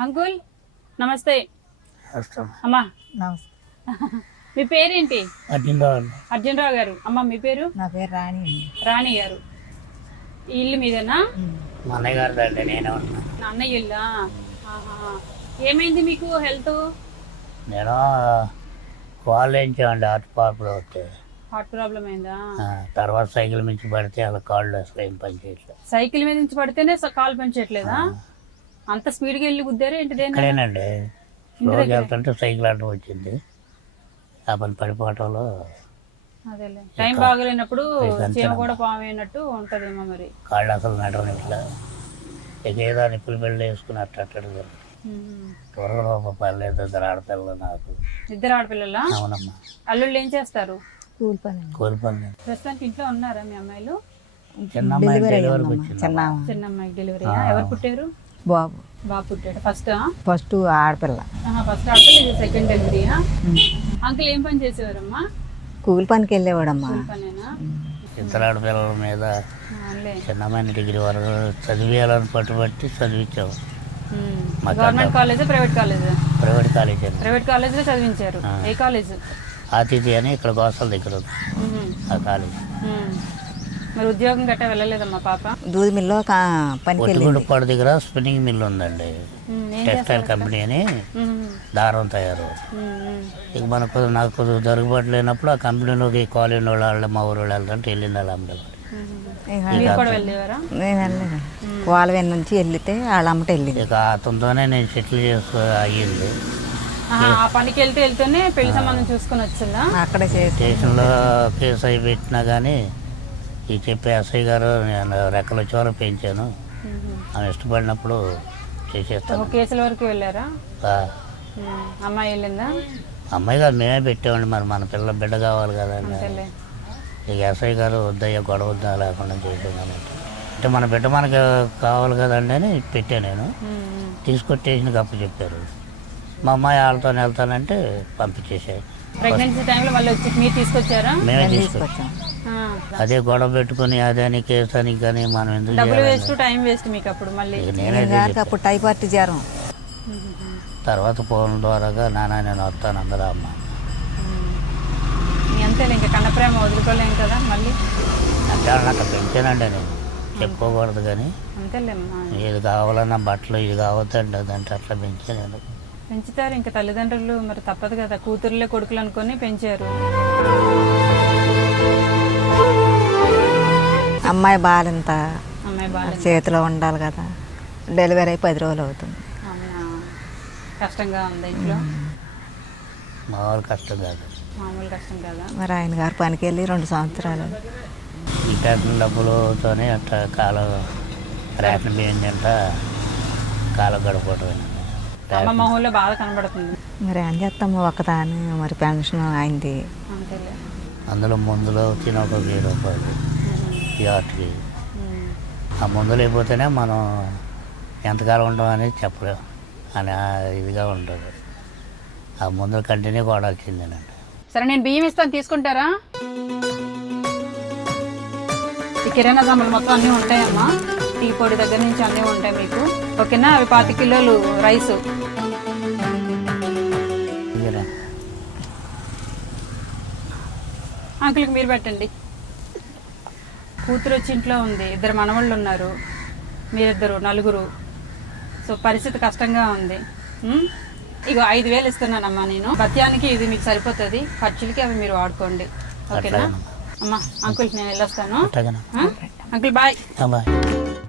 Uncle నమస్తే. అమ్మా. నమస్తే. మీ పేరేంటి? అడ్డిండవాళ్ళు అర్జునరావు గారు. అమ్మ మీ పేరు? నా పేరు రాణి రాణి గారు. ఈ ఇల్లు మీదేనా? మా అన్నయ్య గారు నేనే ఉన్నా. నా అన్నయ్య ఇల్లా? ఆహా. ఏమైంది మీకు హెల్త్? నేను వాళ్ళు వేయించామండి హార్ట్ ప్రాబ్లం వస్తే. హార్ట్ ప్రాబ్లం అయిందా? ఆ, తర్వాత సైకిల్ మించి పడితే వాళ్ళ కాళ్ళు అసలు ఏం పని చేయట్లేదు. సైకిల్ మీద నుంచి పడితేనే స- కాలు పెంచట్లేదా అంత స్పీడ్గా వెళ్ళి గుద్దారా ఏంటి ఇక్కడేనండి రోజు వెళ్తుంటే సైకిల్ అడ్డం వచ్చింది. ఆ పని పడిపోవటంలో అదేలే. టైం బాగలేనప్పుడు చీమ కూడా పాము అయినట్టు ఉంటదేమో మరి. కాళ్ళు అసలు నడవని ఇట్లా. ఇక ఏదో నిప్పులు బిళ్ళ వేసుకుని అట్ట అట్టడు ఉమ్. త్వరగా పర్లేదు ఇద్దరు ఆడపిల్లలు నాకు. ఇద్దరు ఆడపిల్లలా? అవునమ్మా. అల్లుళ్ళు ఏం చేస్తారు? కూలి పని ప్రస్తుతానికి ఇంట్లో ఉన్నారా మీ అమ్మాయిలు? చిన్న అమ్మాయి డెలివరీ డెలివరీకి వచ్చింది చిన్న అమ్మాయికి డెలివరీ ఎవరు పుట్టారు? బాబు. బాబు పుట్టాడు. ఫస్ట్? ఫస్ట్ ఆడపిల్ల. ఫస్ట్ ఆడపిల్ల ఇది సెకండ్ డెలివరీయా అంకుల్ ఏం పని చేసేవారమ్మా? కూలి పనికి వెళ్ళేవాడమ్మా. ఇద్దరు ఆడపిల్లల మీద చిన్నమైన డిగ్రీ వరకు చదివేయాలని పట్టుబట్టి చదివించాము government college private college? Private college private కాలేజ్లో చదివించారు ఏ కాలేజ్? అతిథి అని ఇక్కడ గోసల దగ్గర ఉంది. ఆ కాలేజ్. మరి ఉద్యోగం గట్టా వెళ్ళలేదమ్మా పాప? దూది మిల్లో పనికి వెళ్ళింది ఒత్తిగుండపాడు దగ్గర స్పిన్నింగ్ మిల్ ఉందండి. టెక్స్టైల్ కంపెనీ అని దారం తయారు. ఇక మనకు నాకు కొద్దిగా జరుగుబాటు లేనప్పుడు ఆ కంపెనీలోకి కాలేజ్ వాళ్ళు వాళ్ళ మా ఊరు వాళ్ళు వెళ్తుంటే వెళ్ళింది వాళ్ళ ఇక మీరు కూడా వెళ్ళేవారా? నేను వెళ్ళలేదు. కోలవెన్ నుంచి వెళ్తే వాళ్ళ అమ్మట వెళ్ళింది. ఇక అతనితోనే నేను సెటిల్ చేసు అయ్యింది. ఆ పనికి వెళ్తే వెళ్తేనే పెళ్ళి సంబంధం చూసుకొని వచ్చిందా? అక్కడే చేసి స్టేషన్లో కేసు అయి పెట్టినా కానీ ఈ చెప్పే ఎస్ఐ గారు నేను రెక్కల చోర పెంచాను. ఆమె ఇష్టపడినప్పుడు చేసేస్తాను. కేసుల వరకు వెళ్ళారా? అమ్మాయి వెళ్ళిందా? అమ్మాయి గారు మేమే పెట్టామండి మరి మన పిల్ల బిడ్డ కావాలి కదండి ఇక ఎస్ఐ గారు వద్దయ్య గొడవ వద్దా లేకుండా చేసాను అంటే మన బిడ్డ మనకు కావాలి కదండి అని పెట్టాను నేను. ఉమ్, ఉమ్. తీసుకొట్టేసి అప్పు చెప్పారు. మా అమ్మాయి వాళ్ళతో వెళ్తానంటే పంపించేసాయి ప్రెగ్నెన్సీ టైంలో మళ్ళీ వచ్చి మీరు తీసుకొచ్చారా? మేమే తీసుకొచ్చాం. అదే గొడవ పెట్టుకుని అదే అని కేసు కానీ మనం ఎందుకు డబ్బులు? వేస్ట్ టైం వేస్ట్ మీకు అప్పుడు మళ్ళీ. నేనే నేను అప్పుడు టైఫాయిడ్ జ్వరం తర్వాత ఫోన్ ద్వారాగా నాన్న నేను వస్తాను అందరూ అమ్మ. అంతేలే ఇంకా కన్నప్రేమ వదులుకోలేం కదా మళ్ళీ. అంటే అక్కడ పెంచానండి నేను. చెప్పుకోకూడదు కానీ. అంతేలేమ్మా ఏది కావాలన్నా బట్టలు ఇది కావద్దండి అదంటే అట్లా పెంచాను పెంచుతారు ఇంకా తల్లిదండ్రులు మరి తప్పదు కదా. కూతుర్లే కొడుకులు అనుకొని పెంచారు. అమ్మాయి బాలింత చేతిలో ఉండాలి కదా. డెలివరీ అయి పది రోజులు అవుతుంది. కష్టంగా ఉంది ఇంట్లో? మామూలు కష్టం కాదు. మామూలు కష్టం కదా? మరి ఆయన గారు పనికి వెళ్ళి రెండు సంవత్సరాలు. ఈ పేటల డబ్బులతోనే అట్లా కాలం రేషన్ బియ్యం తింటా కాలం గడపటం అమ్మ మొహంలో బాధ కనబడుతుంది. మరి ఏం చేస్తాము ఒక్కదాని మరి పెన్షన్ అయింది. అంతేలే. అందులో మందులు తిన ఒక వెయ్యి రూపాయలు. ఈ ఉమ్. ఆ మందులు అయిపోతేనే మనం ఎంతకాలం ఉంటాం అనేది చెప్పలేం. అని ఇదిగా ఉండదు. ఆ మందులు కంటిన్యూ కొడాల్సిందేనండి సరే నేను బియ్యం ఇస్తాను. తీసుకుంటారా? ఈ కిరాణా సామాన్లు మొత్తం అన్నీ ఉంటాయమ్మా. టీ పొడి దగ్గర నుంచి అన్నీ ఉంటాయి మీకు. ఓకేనా? అవి పాతి కిలోలు రైస్? అంకుల్కి మీరు పెట్టండి. కూతురు వచ్చి ఇంట్లో ఉంది ఇద్దరు మనవాళ్ళు ఉన్నారు మీరిద్దరు నలుగురు. సో పరిస్థితి కష్టంగా ఉంది? ఇగో ఐదు వేలు ఇస్తున్నానమ్మా నేను. భత్యానికి ఇది మీకు సరిపోతుంది ఖర్చులకి అవి మీరు వాడుకోండి. ఓకేనా? అమ్మా అంకుల్ నేను వెళ్ళొస్తాను? Uncle bye. బాయ్.